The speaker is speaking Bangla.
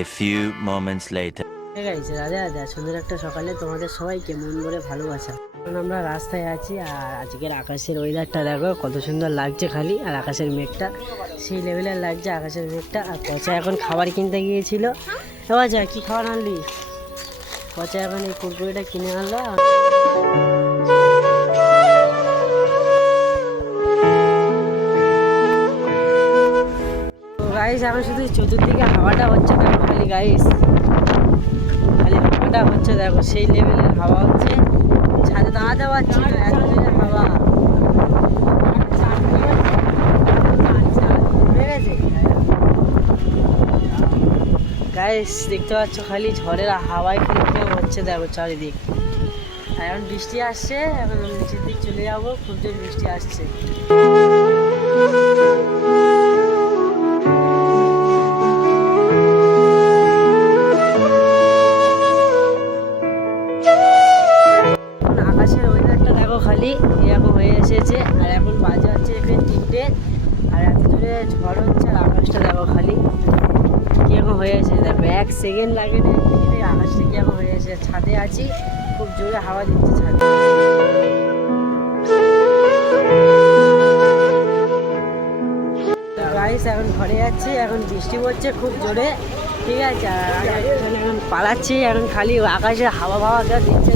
A few moments later. ঠিক আছে রাধে রাধে, সুন্দর একটা সকালে তোমাদের সবাইকে মন ভরে ভালোবাসা। এখন আমরা রাস্তায় আছি আর আজকের আকাশের ওয়েদারটা দেখো কত সুন্দর লাগছে খালি, আর আকাশের মেঘটা সেই লেভেলের লাগছে আকাশের মেঘটা। আর পচা এখন খাবার কিনতে গিয়েছিল। এবার যা কি খাবার আনলি? পচা এখন এই কুরকুরিটা কিনে আনলো। গাইস এখন শুধু চতুর্দিকে হাওয়াটা হচ্ছে দেখো খালি গাইস, খালি হাওয়াটা হচ্ছে দেখো সেই লেভেলের হাওয়া হচ্ছে, ছাদে দাঁড়াতে পারছি না এত জোরে হাওয়া। গাইস দেখতে পাচ্ছ খালি ঝড়ের হাওয়ায় কিন্তু হচ্ছে দেখো চারিদিক। আর এখন বৃষ্টি আসছে, এখন নিচের দিক চলে যাবো, খুব জোর বৃষ্টি আসছে। আকাশের ওয়েদারটা দেখো খালি এরকম হয়ে এসেছে, আর এখন বাজে হচ্ছে এখানে 3টে, আর এত জোরে ঝড় হচ্ছে, আর আকাশটা দেখো খালি কীরকম হয়ে এসেছে দেখো, 1 সেকেন্ড লাগে না আকাশটা কীরকম হয়ে এসেছে। ছাদে আছি, খুব জোরে হাওয়া দিচ্ছে ছাদে। গাইস এখন ঘরে যাচ্ছি, এখন বৃষ্টি পড়ছে খুব জোরে, ঠিক আছে। আর এখন পালাচ্ছি, এখন খালি আকাশে হাওয়া ভাওয়া দিচ্ছে